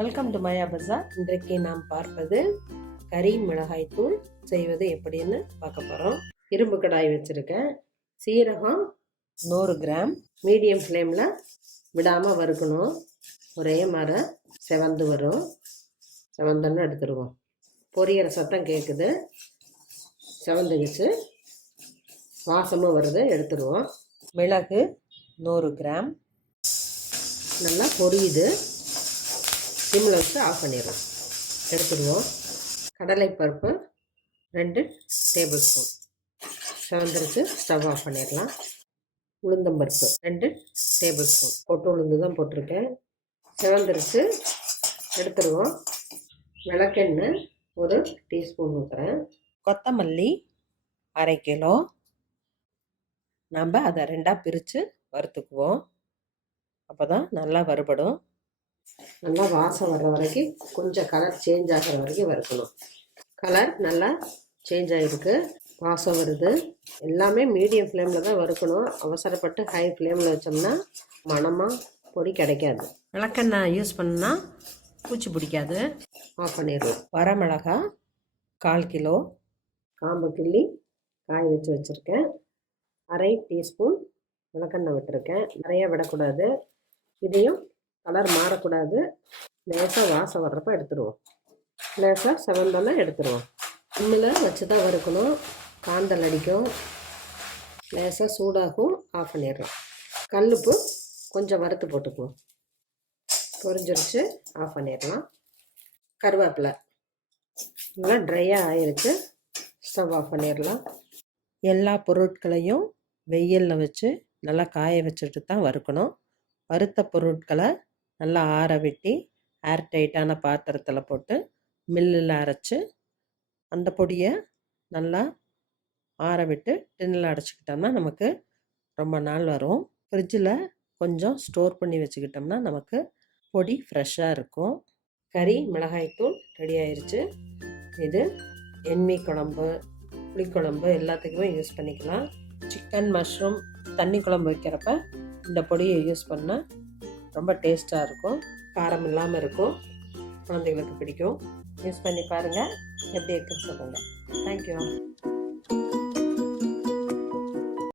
Welcome to மாயா பஜார். இன்றைக்கு நாம் பார்ப்பது கறி மிளகாய் தூள் செய்வது எப்படின்னு பார்க்க போகிறோம். இரும்பு கடாய் வச்சுருக்கேன். சீரகம் 100 கிராம் மீடியம் ஃப்ளேமில் விடாமல் வறுக்கணும். ஒரே மாதிரி செவந்து வரும். செவந்தன்னு எடுத்துருவோம். பொரியிற சத்தம் கேட்குது, செவந்துக்குச்சு, வாசமும் வருது, எடுத்துருவோம். மிளகு 100 கிராம் நல்லா பொரியுது. சிம்மில் வச்சு ஆஃப் பண்ணிடலாம். எடுத்துடுவோம். கடலைப்பருப்பு 2 டேபிள் ஸ்பூன் செவந்துருச்சு, ஸ்டவ் ஆஃப் பண்ணிடலாம். உளுந்தம்பருப்பு 2 டேபிள் ஸ்பூன் பொட்டு உளுந்து தான் போட்டிருக்கேன். செவந்துருச்சு, எடுத்துடுவோம். விளக்கெண்ணெய் 1 டீஸ்பூன் ஊற்றுறேன். கொத்தமல்லி 1/2 கிலோ. நம்ம அதை 2ஆக பிரித்து வறுத்துக்குவோம். அப்போ தான் நல்லா வறுபடும். நல்லா வாசம் வர்ற வரைக்கும், கொஞ்சம் கலர் சேஞ்ச் ஆகிற வரைக்கும் வறுக்கணும். கலர் நல்லா சேஞ்ச் ஆகிருக்கு, வாசம் வருது. எல்லாமே மீடியம் ஃப்ளேமில் தான் வறுக்கணும். அவசரப்பட்டு ஹை ஃப்ளேமில் வச்சோம்னா மணமாக பொடி கிடைக்காது. விளக்கெண்ணெய் யூஸ் பண்ணால் பூச்சி பிடிக்காது. ஆஃப் பண்ணிடலாம். வரமிளகா 1/4 கிலோ காம்பு கிள்ளி காய வச்சு வச்சுருக்கேன். 1/2 டீஸ்பூன் விளக்கெண்ணெய் விட்டுருக்கேன். நிறைய விடக்கூடாது. இதையும் கலர் மாறக்கூடாது. லேசாக வாசம் வர்றப்ப எடுத்துருவோம். லேசாக செவந்தெல்லாம் எடுத்துருவோம். சிம்மில் வச்சு தான் வறுக்கணும். காந்தல் அடிக்கும், லேசாக சூடாகும். ஆஃப் பண்ணிடுறோம். கல்லுப்பு கொஞ்சம் வறுத்து போட்டுக்குவோம். பொரிஞ்சிருச்சு, ஆஃப் பண்ணிடலாம். கருவேப்பிலை நல்லா ட்ரையாக ஆயிருக்கு, ஸ்டவ் ஆஃப் பண்ணிடலாம். எல்லா பொருட்களையும் வெயிலில் வச்சு நல்லா காய வச்சுட்டு தான் வறுக்கணும். வறுத்த பொருட்களை நல்லா ஆற விட்டு ஏர் டைட்டான பாத்திரத்தில் போட்டு மில்லில் அரைச்சி அந்த பொடியை நல்லா ஆற விட்டு டின்னில் அடைச்சிக்கிட்டோம்னா நமக்கு ரொம்ப நாள் வரும். ஃப்ரிட்ஜில் கொஞ்சம் ஸ்டோர் பண்ணி வச்சுக்கிட்டோம்னா நமக்கு பொடி ஃப்ரெஷ்ஷாக இருக்கும். கறி மிளகாய்த்தூள் ரெடி ஆயிடுச்சு. இது எண்ணெய் குழம்பு, புளிக்குழம்பு எல்லாத்துக்குமே யூஸ் பண்ணிக்கலாம். சிக்கன், மஷ்ரூம், தண்ணி குழம்பு வைக்கிறப்ப இந்த பொடியை யூஸ் பண்ணால் ரொம்ப டேஸ்ட்டாக இருக்கும். காரம் இல்லாமல் இருக்கும். குழந்தைகளுக்கு பிடிக்கும். யூஸ் பண்ணி பாருங்கள். எப்படி இருக்குன்னு சொல்லுங்கள். தேங்க்யூ.